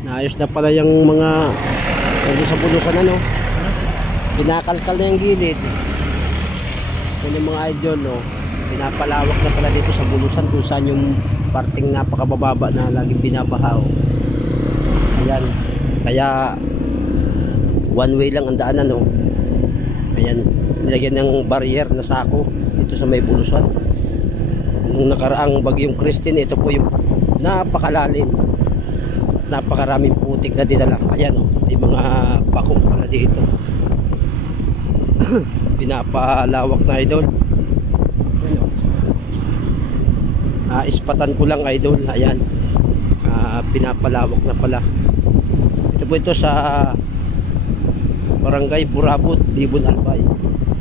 Naayos na pala yung mga nandun sa bulusan, ano. Pinakalkal na yung gilid. Yan yung mga idol, no. Pinapalawak na pala dito sa bulusan kung saan yung parting napakabababa na laging binabahaw. Ayan. Kaya one way lang ang daanan, no. Ayan. Nilagyan ng barrier na sako dito sa may bulusan. Nung nakaraang bagyong Christine, ito po yung napakalalim, napakaraming putik na dinala. Ayan, oh, may mga bakong pala dito. Pinapalawak na, idol. Ayan, oh. Ispatan ko lang, idol. Ayan, pinapalawak na pala. Ito po ito sa Barangay Burabot, Libon Albay.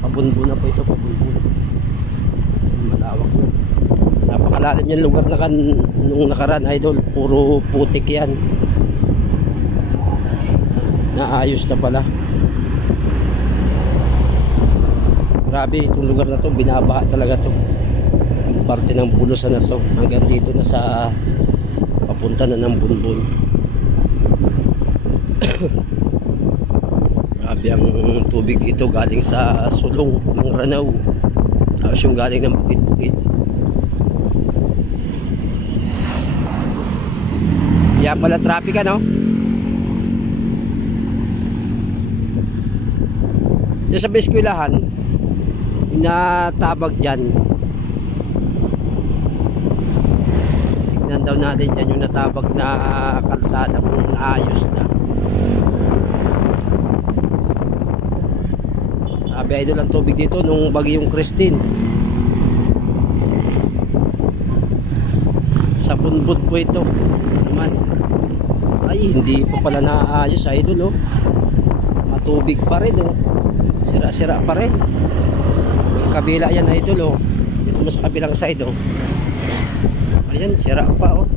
Pabunbun na po ito, pabunbun. Malawak na. Napakalalim yung lugar na nung nakaraan, idol. Puro putik yan. Naayos na pala. Grabe, itong lugar na to, binabaha talaga to. Yung parte ng bulusan na to, hanggang dito na sa papunta na ng Bunbun. Grabe ang tubig ito, galing sa sulong ng Ranao. Tapos yung galing ng bukid-bukid. Kaya pala traffic, ano? Diyan sa Biskwilahan, natabag dyan. Tignan daw natin dyan yung natabag na kalsada kung naayos na. Sabi, idol, ang tubig dito nung bagyong Christine. Sa Bunbun po ito naman. Ay, hindi pa pala naayos, idol, oh. Matubig pa rin, oh. Sira-sira pa rin. Yung kabila yan, idol, oh. Dito mo sa kabilang side, oh. Ayan, sira pa, oh.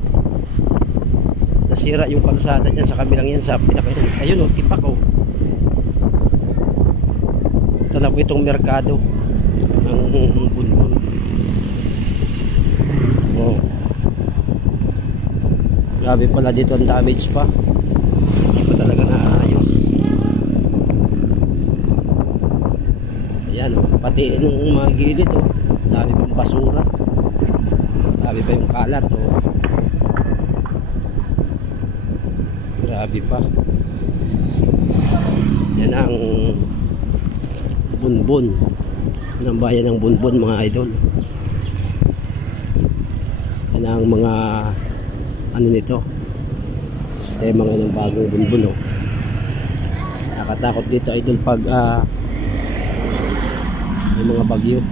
Nasira yung kalsada dyan sa kabilang yan, sa pinaka. Ayun, oh, tipak, oh. Ito na po itong merkado ng Bunbun. Oh. Grabe pala dito ang damage pa. Hindi pa talaga naayos. Ayan, oh, pati nung mga gilid, oh, dami pang basura. Dami pa yung kalat, oh. Grabe pa. Yan ang Bunbun. Yan ang bayan ng Bunbun, mga idol. Yan ang mga ano nito, sistema nga ng bagong Bunbun, oh. Nakatakot dito, idol, pag yung mga bagyo.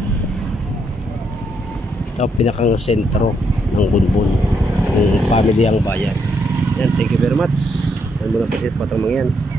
Ito pinakang sentro ng Bunbun, ng family ang bayan. Yan, thank you very much. Yan muna po, patang mga yan.